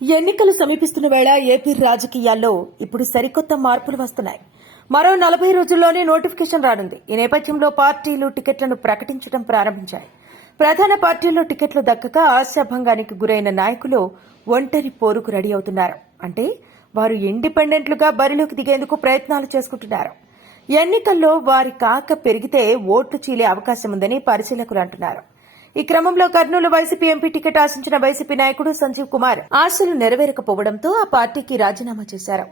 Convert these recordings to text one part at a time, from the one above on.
ఎన్నికలు సమీపిస్తున్న వేళ ఏపీ రాజకీయాల్లో ఇప్పుడు సరికొత్త మార్పులు వస్తున్నాయి. మరో నలభై రోజుల్లోనే నోటిఫికేషన్ రానుంది. ఈ నేపథ్యంలో పార్టీలు టికెట్లను ప్రకటించడం ప్రారంభించాయి. ప్రధాన పార్టీల్లో టికెట్లు దక్కక ఆశాభంగానికి గురైన నాయకులు ఒంటరి పోరుకు రెడీ అవుతున్నారు. అంటే వారు ఇండిపెండెంట్లుగా బరిలోకి దిగేందుకు ప్రయత్నాలు చేసుకుంటున్నారు. ఎన్నికల్లో వారి కాక పెరిగితే ఓట్లు చీలే అవకాశం ఉందని పరిశీలకులు అంటున్నారు. ఈ క్రమంలో కర్నూలు వైసీపీ ఎంపీ టికెట్ ఆశించిన వైసీపీ నాయకుడు సంజీవ్ కుమార్ ఆశలు నెరవేరకపోవడంతో ఆ పార్టీకి రాజీనామా చేశారు.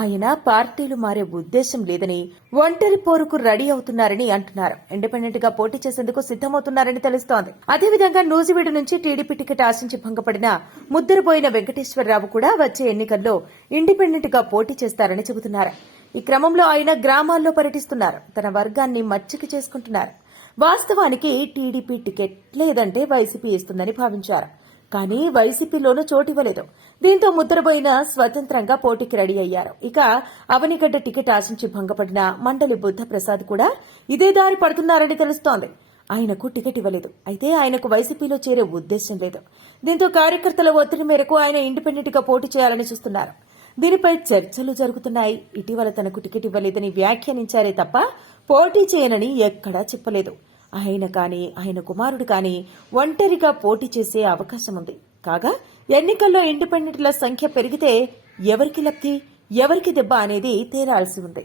ఆయన పార్టీలు మారే ఉద్దేశం లేదని ఒంటరి పోరుకు రెడీ అవుతున్నారని అంటున్నారు. ఇండిపెండెంట్గా పోటీ చేసేందుకు సిద్దమవుతున్నారని తెలుస్తోంది. అదేవిధంగా నూజివీడు నుంచి టీడీపీ టికెట్ ఆశించి భంగపడిన ముద్దరుపోయిన వెంకటేశ్వరరావు కూడా వచ్చే ఎన్నికల్లో ఇండిపెండెంట్గా పోటీ చేస్తారని చెబుతున్నారు. ఈ క్రమంలో ఆయన గ్రామాల్లో పర్యటిస్తున్నారు. తన వర్గాన్ని మచ్చిక చేసుకుంటున్నారు. వాస్తవానికి టీడీపీ టికెట్ లేదంటే వైసీపీ ఇస్తుందని భావించారు. కానీ వైసీపీలోనూ చోటివ్వలేదు దీంతో ముద్రపోయిన స్వతంత్రంగా పోటీకి రెడీ అయ్యారు. ఇక అవనిగడ్డ టికెట్ ఆశించి భంగపడిన మండలి బుద్ధప్రసాద్ కూడా ఇదే దారి పడుతున్నారని తెలుస్తోంది. ఆయనకు టికెట్ ఇవ్వలేదు. అయితే ఆయనకు వైసీపీలో చేరే ఉద్దేశం లేదు. దీంతో కార్యకర్తల ఒత్తిడి మేరకు ఆయన ఇండిపెండెంట్గా పోటీ చేయాలని చూస్తున్నారు. దీనిపై చర్చలు జరుగుతున్నాయి. ఇటీవల తనకు టికెట్ ఇవ్వలేదని వ్యాఖ్యానించారే తప్ప పోటీ చేయనని ఎక్కడా చెప్పలేదు. ఆయన కానీ ఆయన కుమారుడు కానీ ఒంటరిగా పోటీ చేసే అవకాశం ఉంది. కాగా ఎన్నికల్లో ఇండిపెండెంట్ల సంఖ్య పెరిగితే ఎవరికి లబ్ధి ఎవరికి దెబ్బ అనేది తేరాల్సి ఉంది.